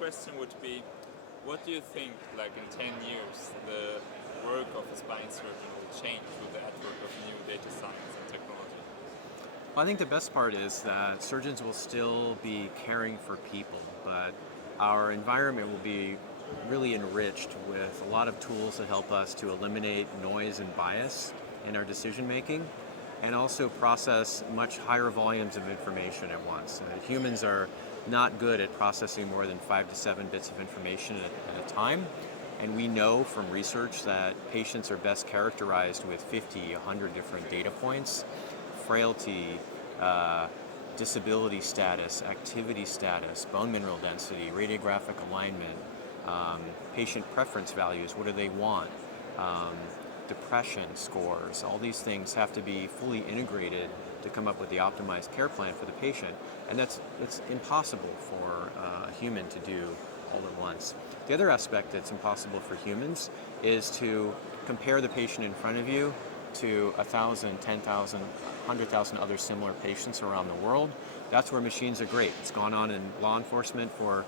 question would be, what do you think, like in 10 years, the work of a spine surgeon will change with the advent of new data science and technology? Well, I think the best part is that surgeons will still be caring for people, but our environment will be really enriched with a lot of tools that help us to eliminate noise and bias in our decision making and also process much higher volumes of information at once. Humans are not good at processing more than 5 to 7 bits of information at a time, and we know from research that patients are best characterized with 50, 100 different data points: frailty, disability status, activity status, bone mineral density, radiographic alignment, patient preference values, what do they want, depression scores. All these things have to be fully integrated to come up with the optimized care plan for the patient, and it's impossible for a human to do all at once. The other aspect that's impossible for humans is to compare the patient in front of you to 1,000, 10,000, 100,000 other similar patients around the world. That's where machines are great. It's gone on in law enforcement for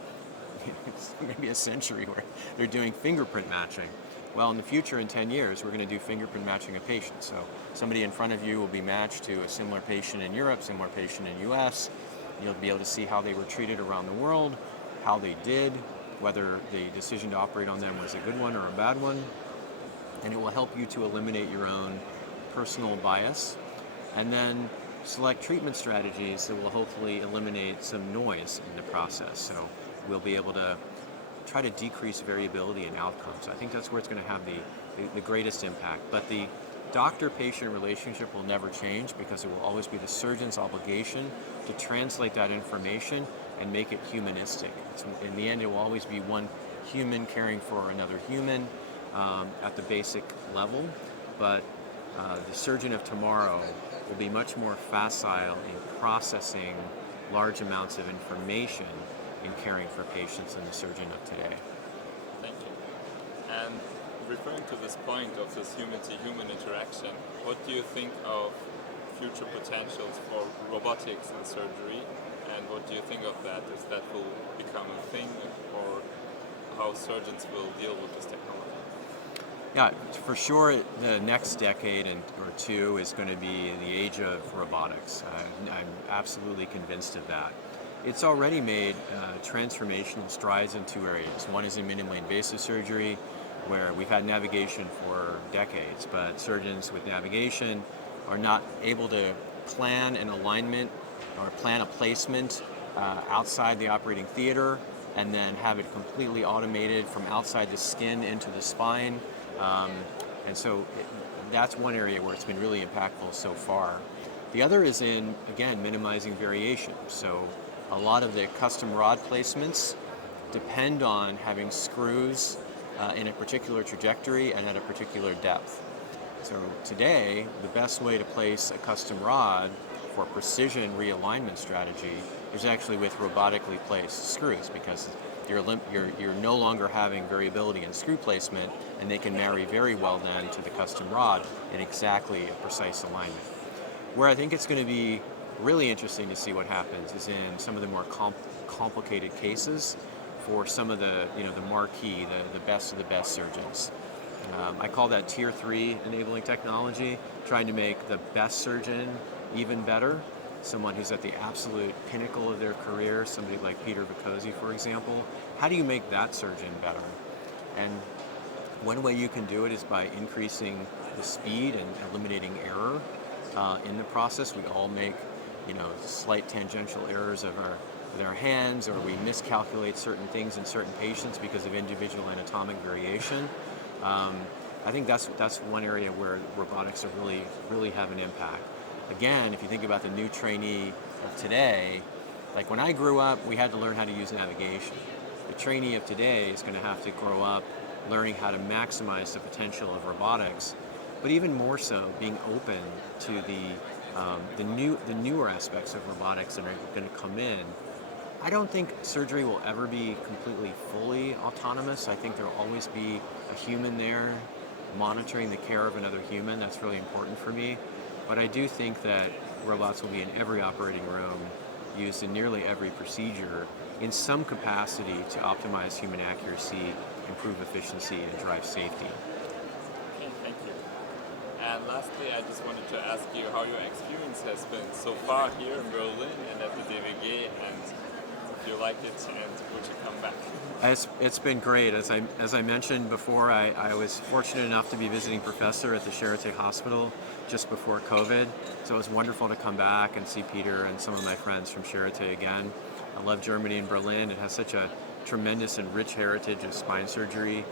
maybe a century, where they're doing fingerprint matching. Well, in the future, in 10 years, we're going to do fingerprint matching of patients. So somebody in front of you will be matched to a similar patient in Europe, similar patient in US. You'll be able to see how they were treated around the world, how they did, whether the decision to operate on them was a good one or a bad one. And it will help you to eliminate your own personal bias, and then select treatment strategies that will hopefully eliminate some noise in the process. So we'll be able to try to decrease variability in outcomes. I think that's where it's going to have the greatest impact. But the doctor-patient relationship will never change, because it will always be the surgeon's obligation to translate that information and make it humanistic. So in the end, it will always be one human caring for another human at the basic level, but the surgeon of tomorrow will be much more facile in processing large amounts of information in caring for patients than the surgeon of today. Thank you. And referring to this point of this human-to-human interaction, what do you think of future potentials for robotics in surgery, and what do you think of that? Is that will become a thing, or how surgeons will deal with this technology? Yeah, for sure, the next decade or two is going to be the age of robotics. I'm absolutely convinced of that. It's already made transformational strides in two areas. One is in minimally invasive surgery, where we've had navigation for decades, but surgeons with navigation are not able to plan an alignment or plan a placement outside the operating theater and then have it completely automated from outside the skin into the spine. And so that's one area where it's been really impactful so far. The other is in, again, minimizing variation. So a lot of the custom rod placements depend on having screws in a particular trajectory and at a particular depth. So today, the best way to place a custom rod for precision realignment strategy is actually with robotically placed screws, because you're no longer having variability in screw placement, and they can marry very well then to the custom rod in exactly a precise alignment. Where I think it's going to be really interesting to see what happens is in some of the more complicated cases for some of the marquee, the best of the best surgeons. I call that Tier 3 enabling technology, trying to make the best surgeon even better, someone who's at the absolute pinnacle of their career, somebody like Peter Vicozzi, for example. How do you make that surgeon better? And one way you can do it is by increasing the speed and eliminating error in the process. We all make slight tangential errors with our hands, or we miscalculate certain things in certain patients because of individual anatomic variation. I think that's one area where robotics are really have an impact. Again, if you think about the new trainee of today, like when I grew up, we had to learn how to use navigation. The trainee of today is going to have to grow up learning how to maximize the potential of robotics, but even more so, being open to the newer aspects of robotics that are going to come in. I don't think surgery will ever be completely fully autonomous. I think there will always be a human there monitoring the care of another human. That's really important for me. But I do think that robots will be in every operating room, used in nearly every procedure, in some capacity to optimize human accuracy, improve efficiency, and drive safety. Okay, thank you. And lastly, I just wanted to ask you how your experience has been so far here in Berlin and at the DWG, and if you like it and would you come back? It's been great. As I mentioned before, I was fortunate enough to be visiting professor at the Charité Hospital just before COVID. So it was wonderful to come back and see Peter and some of my friends from Charité again. I love Germany and Berlin. It has such a tremendous and rich heritage of spine surgery.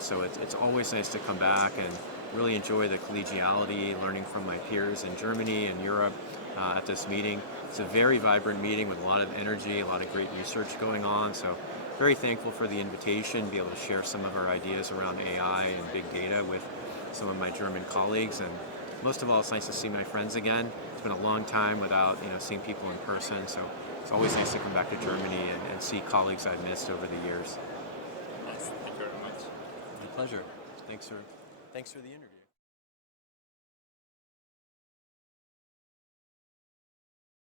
So it's always nice to come back and really enjoy the collegiality, learning from my peers in Germany and Europe at this meeting. It's a very vibrant meeting with a lot of energy, a lot of great research going on. So very thankful for the invitation, be able to share some of our ideas around AI and big data with some of my German colleagues. And most of all, it's nice to see my friends again. It's been a long time without seeing people in person. So it's always nice to come back to Germany and see colleagues I've missed over the years. Nice. Thank you very much. My pleasure. Thanks for the interview.